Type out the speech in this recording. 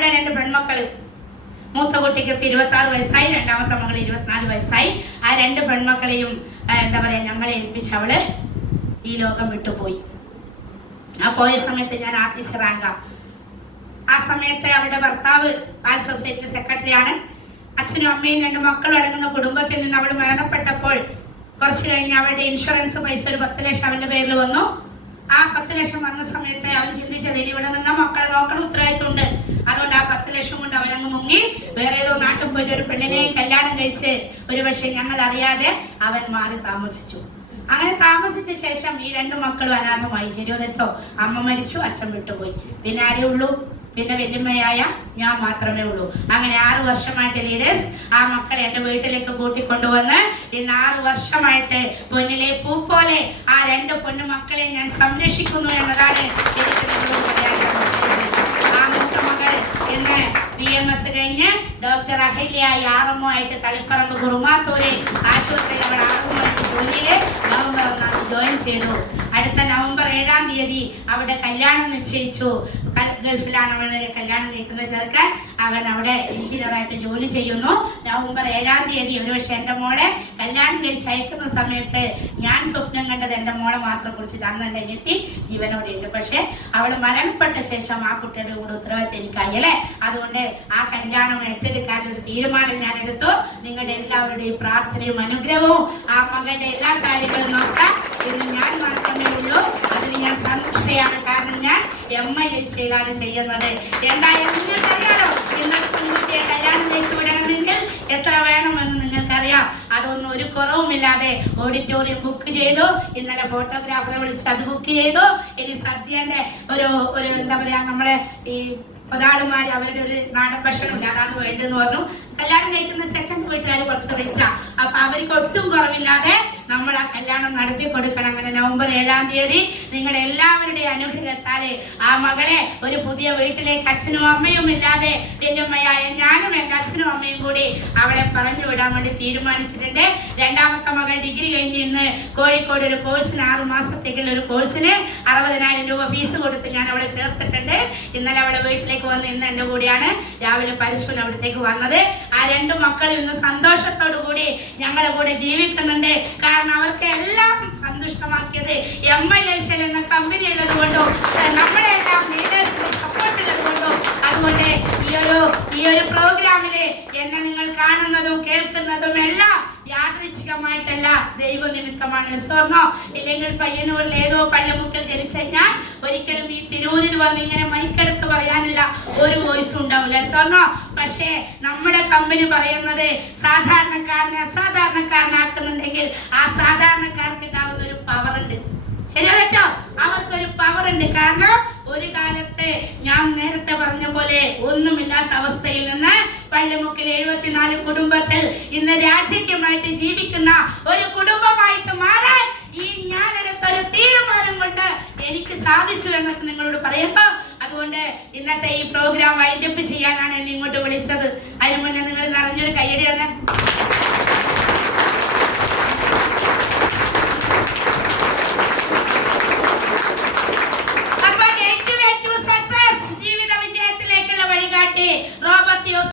രണ്ട് പെൺമക്കള്, മൂത്ത കുട്ടിക്ക് 26 വയസ്സായി, രണ്ടാമത്തെ മകൾ 24 വയസ്സായി. ആ രണ്ട് പെൺമക്കളെയും എന്താ പറയാ ഞങ്ങളെ ഏൽപ്പിച്ച് അവള് ഈ ലോകം വിട്ടുപോയി. ആ പോയ സമയത്ത് ഞാൻ ആർട്ടിസ്റ്റ് റാങ്കാം. ആ സമയത്ത് അവരുടെ ഭർത്താവ് ബാൽ സൊസൈറ്റി സെക്രട്ടറിയാണ്. അച്ഛനും അമ്മയും രണ്ട് മക്കളും അടങ്ങുന്ന കുടുംബത്തിൽ നിന്ന് അവൾ മരണപ്പെട്ടപ്പോൾ കുറച്ച് കഴിഞ്ഞ് അവരുടെ ഇൻഷുറൻസ് പൈസ ഒരു 10 ലക്ഷം അവന്റെ പേരിൽ വന്നു. ആ 10 ലക്ഷം വന്ന സമയത്ത് അവൻ ചിന്തിച്ചത് ഇവിടെ നിന്ന മക്കളെ നോക്കണം, ഉത്തരവാദിത്വമുണ്ട്. അതുകൊണ്ട് ആ 10 ലക്ഷം കൊണ്ട് അവനങ്ങ് മുങ്ങി വേറെ ഏതോ നാട്ടിൽ പോയിട്ട് ഒരു പെണ്ണിനെയും കല്യാണം കഴിച്ച് ഒരുപക്ഷെ ഞങ്ങൾ അറിയാതെ അവൻ മാറി താമസിച്ചു. അങ്ങനെ താമസിച്ച ശേഷം ഈ രണ്ട് മക്കളും അനാഥമായി. ശരിയോ തെറ്റോ? അമ്മ മരിച്ചു, അച്ഛൻ വിട്ടുപോയി. പിന്നെ ആരേ ഉള്ളൂ? പിന്നെ വല്യമ്മയായ ഞാൻ മാത്രമേ ഉള്ളൂ. അങ്ങനെ 6 വർഷമായിട്ട് ലീഡേഴ്സ് ആ മക്കളെ എൻ്റെ വീട്ടിലേക്ക് കൂട്ടിക്കൊണ്ടുവന്ന് ഇന്ന് 6 വർഷമായിട്ട് പൊന്നിലെ പൂ പോലെ ആ രണ്ട് പൊന്നു മക്കളെ ഞാൻ സംരക്ഷിക്കുന്നു എന്നതാണ് എനിക്ക് നിങ്ങളോട് പറയാനുള്ളത്. ആ മൂത്ത മകൾ ഇന്ന് BMS കഴിഞ്ഞ് ഡോക്ടർ അഹല്യ RMO ആയിട്ട് തളിപ്പറമ്പ് കുറുമാത്തൂര് ആശുപത്രിയിൽ അവിടെ RMO ജോലിയില് നവംബർ 1 ജോയിൻ ചെയ്തു. അടുത്ത നവംബർ 7 തീയതി അവിടെ കല്യാണം നിശ്ചയിച്ചു. ഗൾഫിലാണ് അവളെ കല്യാണം കഴിക്കുന്ന ചെറുക്കൻ. അവൻ അവിടെ എഞ്ചിനീയറായിട്ട് ജോലി ചെയ്യുന്നു. നവംബർ 7 തീയതി ഒരുപക്ഷെ എൻ്റെ മോളെ കല്യാണം കഴിച്ച് അയക്കുന്ന സമയത്ത് ഞാൻ സ്വപ്നം കണ്ടത് എൻ്റെ മോളെ മാത്രം കുറിച്ചിട്ട് അന്ന് എൻ്റെ അനിയത്തി ജീവനോടെ ഉണ്ട്. പക്ഷെ അവൾ മരണപ്പെട്ട ശേഷം ആ കുട്ടിയുടെ കൂടെ ഉത്തരവാദിത്തം എനിക്കായി അല്ലേ. അതുകൊണ്ട് ആ കല്യാണം ഏറ്റെടുക്കാൻ ഒരു തീരുമാനം ഞാൻ എടുത്തു. നിങ്ങളുടെ എല്ലാവരുടെയും പ്രാർത്ഥനയും അനുഗ്രഹവും ആ മകളുടെ എല്ലാ കാര്യങ്ങളും നോക്കാൻ ഇന്ന് ഞാൻ മാത്രമേ ഉള്ളൂ. അതിന് ഞാൻ സന്തുഷ്ടയാണ്. കാരണം ഞാൻ MI ദിശയിലാണ് ചെയ്യുന്നത്. എന്തായാലും നിങ്ങൾക്കറിയാലോ, നിങ്ങൾ പെൺകുട്ടിയെ കല്യാണം കഴിച്ചു വിടണമെങ്കിൽ എത്ര വേണമെന്ന് നിങ്ങൾക്കറിയാം. അതൊന്നും ഒരു കുറവുമില്ലാതെ ഓഡിറ്റോറിയം ബുക്ക് ചെയ്തു. ഇന്നലെ ഫോട്ടോഗ്രാഫറെ വിളിച്ച് അത് ബുക്ക് ചെയ്തു. ഇനി സദ്യന്റെ ഒരു എന്താ പറയാ നമ്മുടെ ഈ പതാളുമാര് അവരുടെ ഒരു നാടൻ ഭക്ഷണമില്ല, അതാണ് വേണ്ടതെന്ന് പറഞ്ഞു. കല്യാണം കഴിക്കുന്ന ചെക്കൻ്റെ വീട്ടുകാർ കുറച്ച് റിച്ചാ. അപ്പൊ അവർക്ക് ഒട്ടും കുറവില്ലാതെ നമ്മൾ ആ കല്യാണം നടത്തി കൊടുക്കണം. അങ്ങനെ നവംബർ 7 തീയതി നിങ്ങളുടെ എല്ലാവരുടെയും അനുഗ്രഹത്താല് ആ മകളെ ഒരു പുതിയ വീട്ടിലേക്ക് അച്ഛനും അമ്മയും ഇല്ലാതെ വല്യമ്മയായ ഞാനും എൻ്റെ അച്ഛനും അമ്മയും കൂടി അവളെ പറഞ്ഞു വിടാൻ വേണ്ടി തീരുമാനിച്ചിട്ടുണ്ട്. രണ്ടാമത്തെ മകൾ ഡിഗ്രി കഴിഞ്ഞ് ഇന്ന് കോഴിക്കോട് ഒരു കോഴ്സിന് 6 മാസത്തേക്കുള്ള ഒരു കോഴ്സിന് 60,000 രൂപ ഫീസ് കൊടുത്ത് ഞാൻ അവളെ ചേർത്തിട്ടുണ്ട്. ഇന്നലെ അവളെ വീട്ടിലേക്ക് വന്ന് ഇന്ന് എൻ്റെ കൂടിയാണ് രാവിലെ പരസ്പരം അവിടത്തേക്ക് വന്നത്. ആ രണ്ട് മക്കളും ഇന്ന് സന്തോഷത്തോടു കൂടി ഞങ്ങളെ കൂടെ ജീവിക്കുന്നുണ്ട്. കാരണം അവർക്ക് എല്ലാം സന്തുഷ്ടമാക്കിയത് MI എന്ന കമ്പനി ഉള്ളത് കൊണ്ടോ നമ്മുടെ എല്ലാം ലീഡേഴ്സിന്റെ സപ്പോർട്ട് ഉള്ളത് കൊണ്ടോ. അതുകൊണ്ട് ഈ ഒരു പ്രോഗ്രാമില് എന്നെ നിങ്ങൾ കാണുന്നതും കേൾക്കുന്നതും എല്ലാം യാദൃച്ഛികമായിട്ടല്ല, ദൈവനിമിത്തമാണ്. സ്വർണ്ണോ ഇല്ലെങ്കിൽ പയ്യന്നൂരിൽ ഏതോ പള്ളിമുക്കിൽ ജനിച്ച ഞാൻ ഒരിക്കലും ഈ തിരൂരിൽ വന്ന് ഇങ്ങനെ മൈക്കെടുത്ത് പറയാനില്ല ഒരു വോയിസും ഉണ്ടാവില്ല. സ്വർണ്ണോ പക്ഷേ നമ്മുടെ കമ്പനി പറയുന്നത് സാധാരണക്കാരനെ അസാധാരണക്കാരനാക്കുന്നുണ്ടെങ്കിൽ ആ സാധാരണക്കാർക്ക് ഉണ്ടാവുന്ന ഒരു പവർ ഉണ്ട്. ശരിയോ തെറ്റോ? അവർക്കൊരു പവർ ഉണ്ട്. കാരണം ഒരു കാലത്ത് ഞാൻ നേരത്തെ പറഞ്ഞ പോലെ ഒന്നുമില്ലാത്ത അവസ്ഥയിൽ നിന്ന് പള്ളിമുക്കിൽ 74 കുടുംബത്തിൽ ഇന്ന് രാജ്യമായിട്ട് ജീവിക്കുന്ന ഒരു കുടുംബമായിട്ട് മാറാൻ ഈ ഞാനെടുത്തൊരു തീരുമാനം കൊണ്ട് എനിക്ക് സാധിച്ചു എന്നൊക്കെ നിങ്ങളോട് പറയുമ്പോ, അതുകൊണ്ട് ഇന്നത്തെ ഈ പ്രോഗ്രാം വൈൻഡപ്പ് ചെയ്യാനാണ് എന്നെ ഇങ്ങോട്ട് വിളിച്ചത്. അതിന് മുന്നേ നിങ്ങൾ നിറഞ്ഞൊരു കയ്യടി തന്നെ.